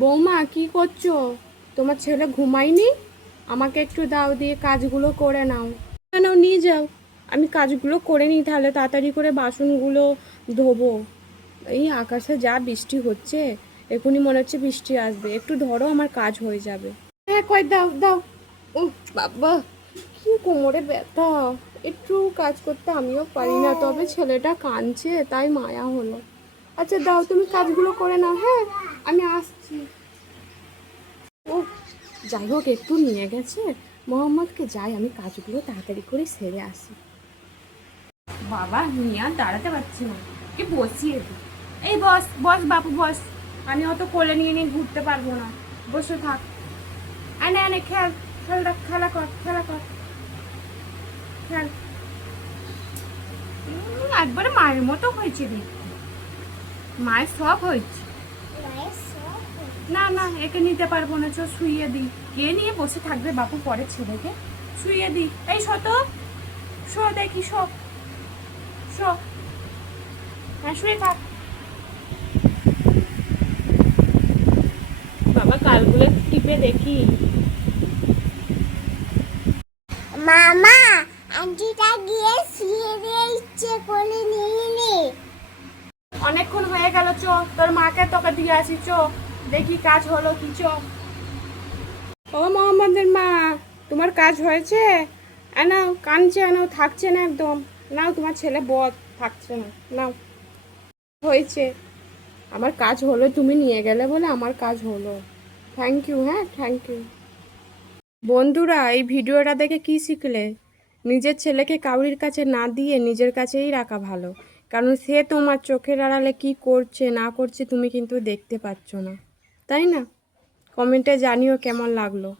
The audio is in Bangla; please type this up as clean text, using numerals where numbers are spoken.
বৌমা কি করছো? তোমার ছেলে ঘুমায়নি? আমাকে একটু দাও, দিয়ে কাজগুলো করে নাও। কেন, নিয়ে যাও। আমি কাজগুলো করে নিই, তাহলে তাড়াতাড়ি করে বাসনগুলো ধোবো। এই আকাশে যা বৃষ্টি হচ্ছে, এখনই মনে হচ্ছে বৃষ্টি আসবে। একটু ধরো, আমার কাজ হয়ে যাবে। হ্যাঁ, কই দাও দাও। ও বাবা, কি কোমরে ব্যথা। একটু কাজ করতে আমিও পারি না, তবে ছেলেটা কাঁদছে তাই মায়া হলো। আচ্ছা দাও, তুমি কাজগুলো করে নাও। হ্যাঁ, আমি আসছি। ও, যাই হোক, একটু নিয়ে গেছে মোহাম্মদকে। যাই, আমি কাজগুলো তাড়াতাড়ি করে সেরে আসি। বাবা, নিয়ে আর দাঁড়াতে পারছি না, কি বসিয়ে দিই। এই বস বস বাবু বস। আমি অত কোলে নিয়ে নিয়ে ঘুরতে পারবো না, বসে থাক। আনে আনে খেল, খেলা খেলা কর, খেলা কর, খেল। একবারে মায়ের মতো হয়েছে দেখতে, মায়ের সব হয়েছে। না না, একে নিতে পারবো না, চো শুইয়ে দিই। কে নিয়ে বসে থাকবে বাপু, পরে ছেলেকে শুইয়ে দিই। এই শত, শো দেখি, শো শো। হ্যাঁ, শুয়ে থাক। বাবা, কালগুলো টিপে দেখি। মামা, আন্টিটা গিয়ে শুয়ে দিয়ে ইচ্ছে করে নিইনি। অনেকক্ষণ হয়ে গেল, চো তোর মাকে তোকে দিয়ে আসি, চো দেখি কাজ হলো কি, চো। ও মোহাম্মদের মা, তোমার কাজ হয়েছে? নাও, কাঁদছে, নাও, থাকছে না একদম। নাও, তোমার ছেলে বদ থাকছে না, নাও। হয়েছে, আমার কাজ হলো, তুমি নিয়ে গেলে বলে আমার কাজ হলো। থ্যাংক ইউ, হ্যাঁ থ্যাংক ইউ। বন্ধুরা, এই ভিডিওটা দেখে কি শিখলে? নিজের ছেলেকে কাউরির কাছে না দিয়ে নিজের কাছেই রাখা ভালো, কারণ সে তোমার চোখের আড়ালে কি করছে না করছে তুমি কিন্তু দেখতে পাচ্ছ না, তাই না? কমেন্টে জানিও কেমন লাগলো।